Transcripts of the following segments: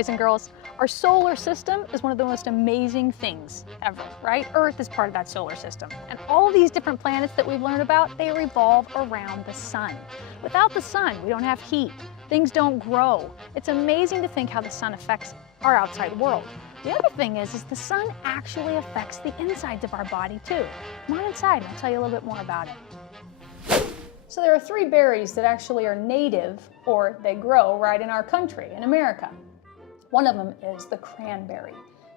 boys and girls. Our solar system is one of the most amazing things ever, right? Earth is part of that solar system. And all these different planets that we've learned about, they revolve around the sun. Without the sun, we don't have heat. Things don't grow. It's amazing to think how the sun affects our outside world. The other thing is the sun actually affects the insides of our body too. Come on inside and I'll tell you a little bit more about it. So there are 3 berries that actually are native, or they grow right in our country, in America. One of them is the cranberry.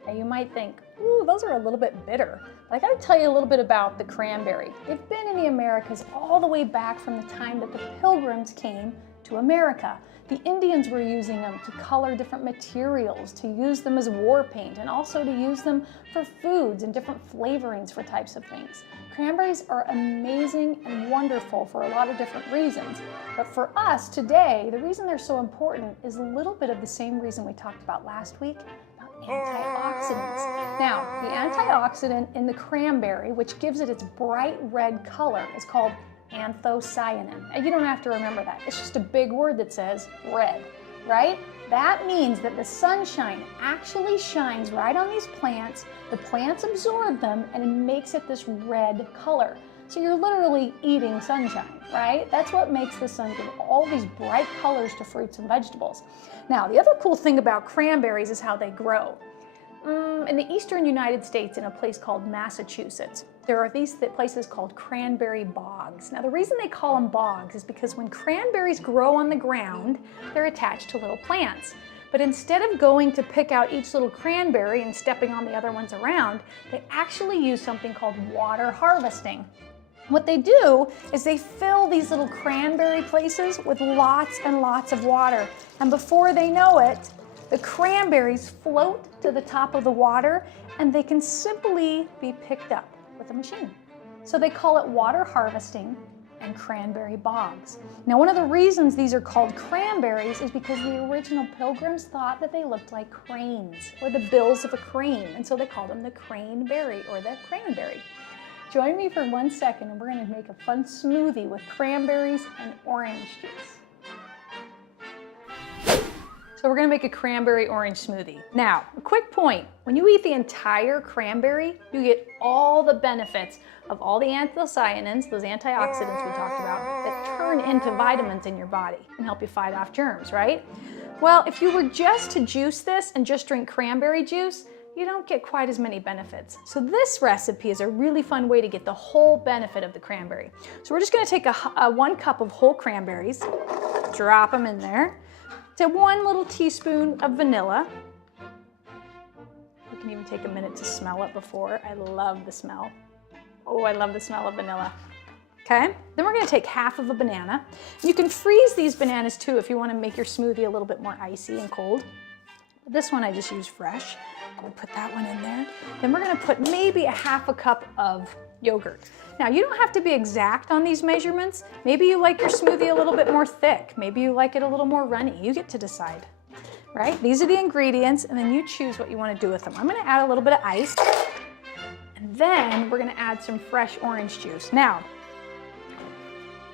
Now you might think, ooh, those are a little bit bitter. But I gotta tell you a little bit about the cranberry. They've been in the Americas all the way back from the time that the Pilgrims came to America. The Indians were using them to color different materials, to use them as war paint, and also to use them for foods and different flavorings for types of things. Cranberries are amazing and wonderful for a lot of different reasons. But for us today, the reason they're so important is a little bit of the same reason we talked about last week, about antioxidants. Now, the antioxidant in the cranberry, which gives it its bright red color, is called anthocyanin. And you don't have to remember that. It's just a big word that says red, right? That means that the sunshine actually shines right on these plants, the plants absorb them, and it makes it this red color. So you're literally eating sunshine, right? That's what makes the sun give all these bright colors to fruits and vegetables. Now, the other cool thing about cranberries is how they grow. In the eastern United States, in a place called Massachusetts, there are these places called cranberry bogs. Now, the reason they call them bogs is because when cranberries grow on the ground, they're attached to little plants. But instead of going to pick out each little cranberry and stepping on the other ones around, they actually use something called water harvesting. What they do is they fill these little cranberry places with lots and lots of water. And before they know it, the cranberries float to the top of the water and they can simply be picked up with a machine. So they call it water harvesting and cranberry bogs. Now, one of the reasons these are called cranberries is because the original Pilgrims thought that they looked like cranes, or the bills of a crane, and so they called them the craneberry or the cranberry. Join me for 1 second and we're going to make a fun smoothie with cranberries and orange juice. So we're going to make a cranberry orange smoothie. Now, a quick point, when you eat the entire cranberry, you get all the benefits of all the anthocyanins, those antioxidants we talked about, that turn into vitamins in your body and help you fight off germs, right? Well, if you were just to juice this and just drink cranberry juice, you don't get quite as many benefits. So this recipe is a really fun way to get the whole benefit of the cranberry. So we're just going to take 1 cup of whole cranberries, drop them in there. To 1 little teaspoon of vanilla. You can even take a minute to smell it before. I love the smell. Oh, I love the smell of vanilla. Okay, then we're going to take half of a banana. You can freeze these bananas too if you want to make your smoothie a little bit more icy and cold. This one I just use fresh. I'm going to put that one in there. Then we're going to put maybe a half a cup of yogurt. Now, you don't have to be exact on these measurements. Maybe you like your smoothie a little bit more thick. Maybe you like it a little more runny. You get to decide, right? These are the ingredients, and then you choose what you want to do with them. I'm going to add a little bit of ice, and then we're going to add some fresh orange juice. Now,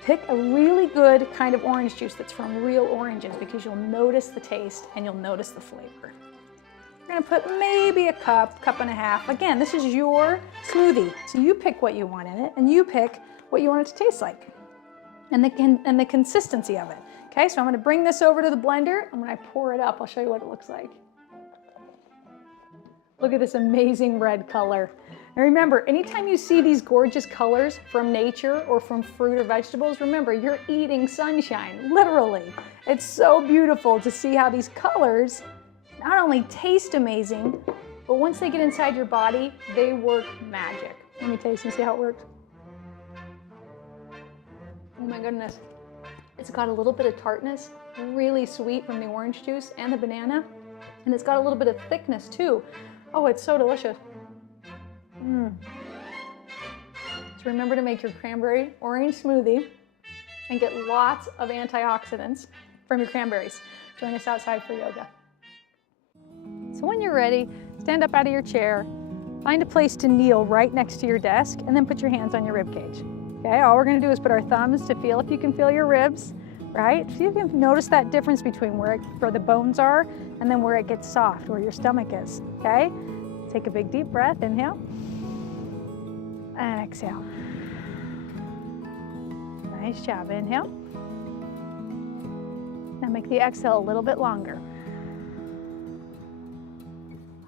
pick a really good kind of orange juice that's from real oranges because you'll notice the taste and you'll notice the flavor. We're going to put maybe a cup, cup and a half. Again, this is your smoothie, so you pick what you want in it and you pick what you want it to taste like and the consistency of it. Okay, so I'm going to bring this over to the blender, and when I pour it up, I'll show you what it looks like. Look at this amazing red color. And remember, anytime you see these gorgeous colors from nature or from fruit or vegetables, remember, you're eating sunshine, literally. It's so beautiful to see how these colors not only taste amazing, but once they get inside your body, they work magic. Let me taste and see how it works. Oh my goodness. It's got a little bit of tartness, really sweet from the orange juice and the banana, and it's got a little bit of thickness too. Oh, it's so delicious. So remember to make your cranberry orange smoothie and get lots of antioxidants from your cranberries. Join us outside for yoga. So when you're ready, stand up out of your chair, find a place to kneel right next to your desk, and then put your hands on your rib cage. Okay, all we're gonna do is put our thumbs to feel if you can feel your ribs, right? See if you can notice that difference between where the bones are and then where it gets soft, where your stomach is, okay? Take a big deep breath, inhale, and exhale. Nice job, inhale. Now make the exhale a little bit longer.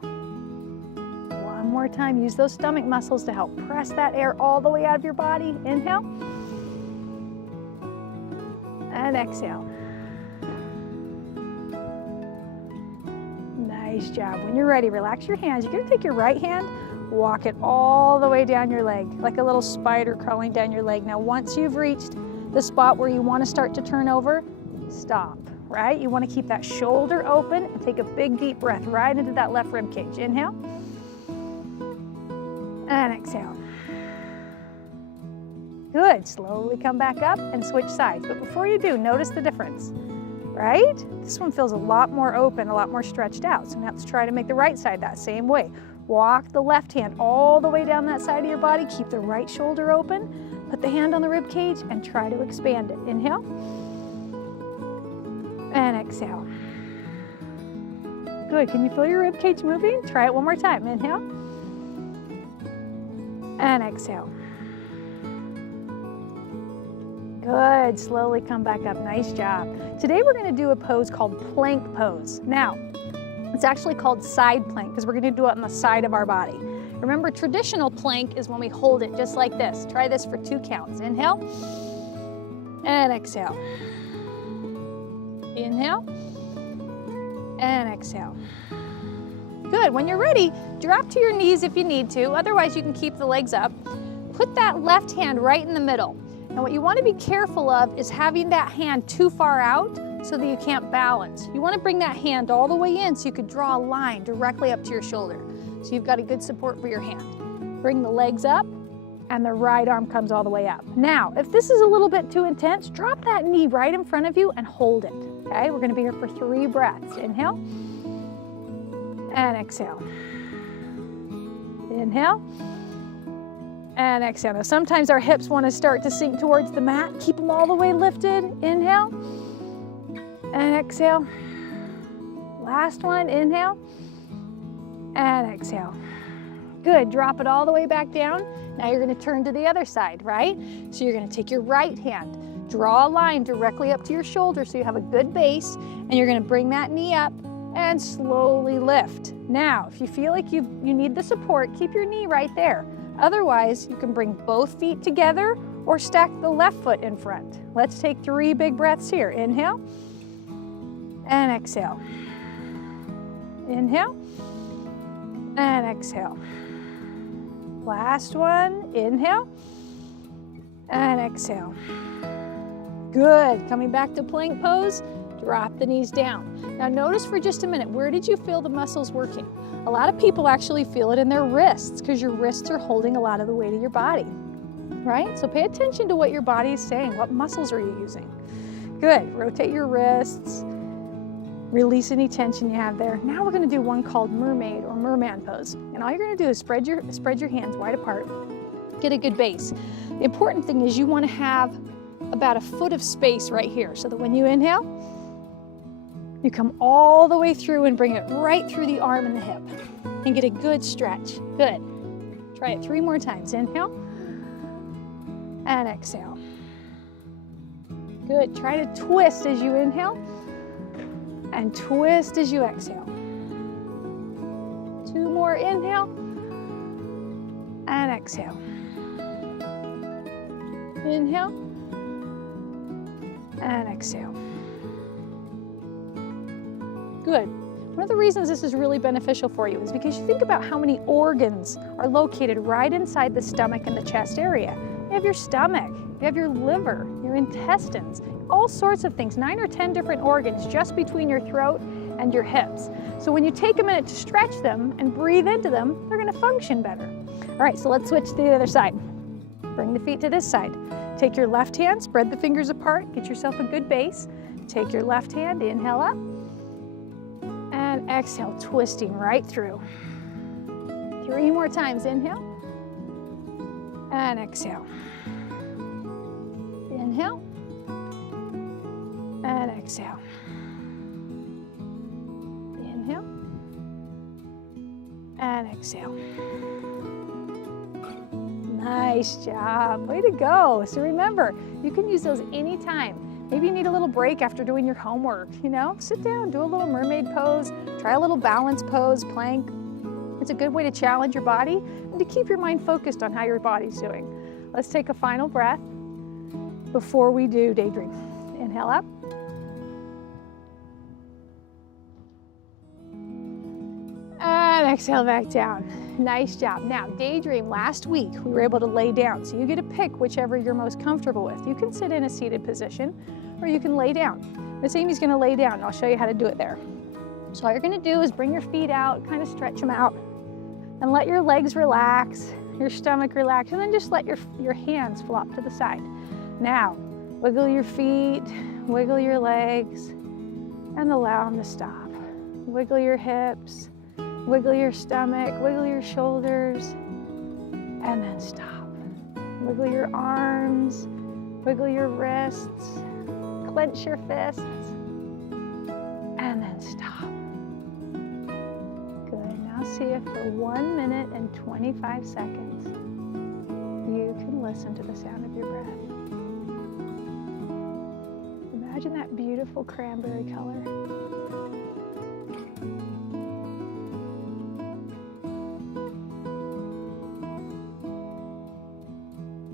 One more time, use those stomach muscles to help press that air all the way out of your body. Inhale, and exhale. Nice job. When you're ready, relax your hands. You're gonna take your right hand, walk it all the way down your leg, like a little spider crawling down your leg. Now, once you've reached the spot where you wanna start to turn over, stop, right? You wanna keep that shoulder open and take a big deep breath right into that left rib cage. Inhale, and exhale. Good, slowly come back up and switch sides. But before you do, notice the difference, right? This one feels a lot more open, a lot more stretched out. So now let's try to make the right side that same way. Walk the left hand all the way down that side of your body. Keep the right shoulder open. Put the hand on the rib cage and try to expand it. Inhale, and exhale. Good, can you feel your rib cage moving? Try it one more time. Inhale, and exhale. Good, slowly come back up, nice job. Today we're gonna do a pose called plank pose. Now, it's actually called side plank because we're gonna do it on the side of our body. Remember, traditional plank is when we hold it just like this. Try this for 2 counts. Inhale, and exhale. Inhale, and exhale. Good, when you're ready, drop to your knees if you need to, otherwise you can keep the legs up. Put that left hand right in the middle. And what you want to be careful of is having that hand too far out so that you can't balance. You want to bring that hand all the way in so you could draw a line directly up to your shoulder. So you've got a good support for your hand. Bring the legs up and the right arm comes all the way up. Now, if this is a little bit too intense, drop that knee right in front of you and hold it, okay? We're going to be here for 3 breaths. Inhale, and exhale. Inhale, and exhale. Now sometimes our hips want to start to sink towards the mat. Keep them all the way lifted. Inhale, and exhale. Last one, inhale, and exhale. Good, drop it all the way back down. Now you're going to turn to the other side, right? So you're going to take your right hand, draw a line directly up to your shoulder so you have a good base, and you're going to bring that knee up and slowly lift. Now, if you feel like you need the support, keep your knee right there. Otherwise, you can bring both feet together or stack the left foot in front. Let's take 3 big breaths here. Inhale, and exhale. Inhale, and exhale. Last one, inhale, and exhale. Good, coming back to plank pose, drop the knees down. Now notice for just a minute, where did you feel the muscles working? A lot of people actually feel it in their wrists because your wrists are holding a lot of the weight of your body, right? So pay attention to what your body is saying. What muscles are you using? Good, rotate your wrists, release any tension you have there. Now we're gonna do one called mermaid or merman pose. And all you're gonna do is spread your hands wide apart, get a good base. The important thing is you wanna have about 1 foot of space right here so that when you inhale, you come all the way through and bring it right through the arm and the hip and get a good stretch. Good. Try it 3 more times. Inhale and exhale. Good. Try to twist as you inhale and twist as you exhale. 2 more. Inhale and exhale. Inhale and exhale. Good. One of the reasons this is really beneficial for you is because you think about how many organs are located right inside the stomach and the chest area. You have your stomach, you have your liver, your intestines, all sorts of things, 9 or 10 different organs just between your throat and your hips. So when you take a minute to stretch them and breathe into them, they're gonna function better. All right, so let's switch to the other side. Bring the feet to this side. Take your left hand, spread the fingers apart, get yourself a good base. Take your left hand, inhale up, and exhale, twisting right through. 3 more times, inhale, and exhale. Inhale, And exhale. Inhale. And exhale. Nice job. Way to go. So remember, you can use those anytime. Maybe you need a little break after doing your homework, you know? Sit down, do a little mermaid pose, try a little balance pose, plank. It's a good way to challenge your body and to keep your mind focused on how your body's doing. Let's take a final breath before we do daydream. Inhale up. And exhale back down. Nice job. Now, daydream, last week we were able to lay down, so you get to pick whichever you're most comfortable with. You can sit in a seated position or you can lay down. Miss Amy's gonna lay down and I'll show you how to do it there. So all you're gonna do is bring your feet out, kind of stretch them out, and let your legs relax, your stomach relax, and then just let your hands flop to the side. Now, wiggle your feet, wiggle your legs, and allow them to stop. Wiggle your hips, wiggle your stomach, wiggle your shoulders, and then stop. Wiggle your arms, wiggle your wrists, clench your fists, and then stop. Good. Now see if for 1 minute and 25 seconds you can listen to the sound of your breath. Imagine that beautiful cranberry color.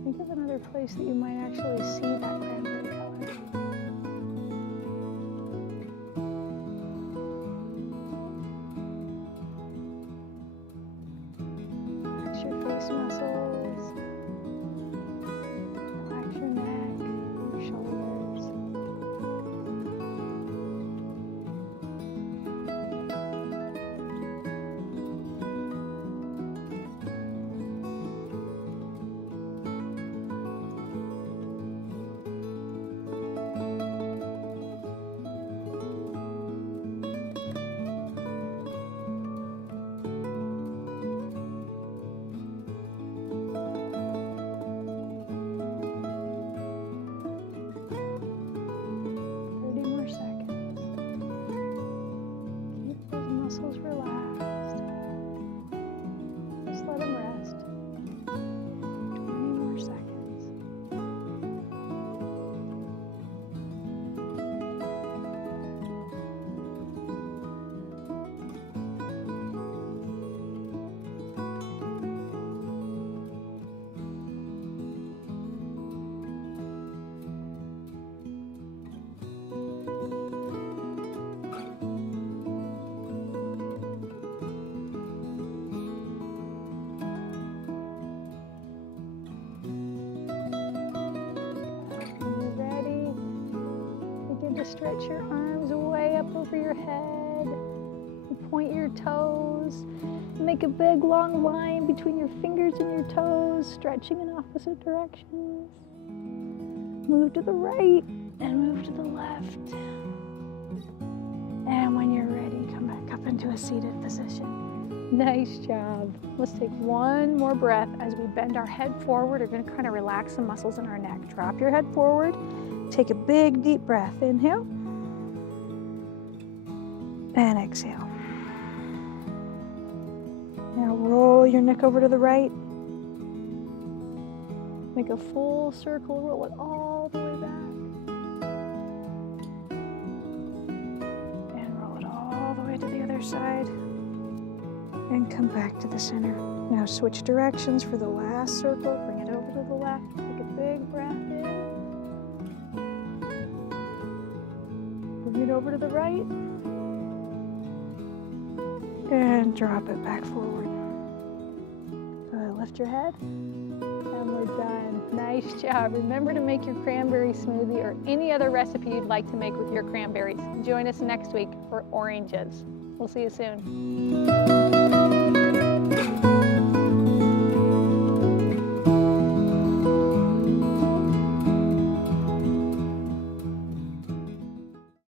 Think of another place that you might actually see that cranberry color. Relax your face muscles. Relax your neck, your shoulders. Muscles relaxed. Just let them rest. 20 more seconds. Stretch your arms way up over your head. Point your toes. Make a big long line between your fingers and your toes, stretching in opposite directions. Move to the right and move to the left. And when you're ready, come back up into a seated position. Nice job. Let's take one more breath as we bend our head forward. We're going to kind of relax the muscles in our neck. Drop your head forward. Take a big, deep breath. Inhale. And exhale. Now roll your neck over to the right. Make a full circle. Roll it all the way back. And roll it all the way to the other side. And come back to the center. Now switch directions for the last circle. Bring it over to the left. Take a big breath in. Bring it over to the right. And drop it back forward. Good. Lift your head. And we're done. Nice job. Remember to make your cranberry smoothie or any other recipe you'd like to make with your cranberries. Join us next week for oranges. We'll see you soon.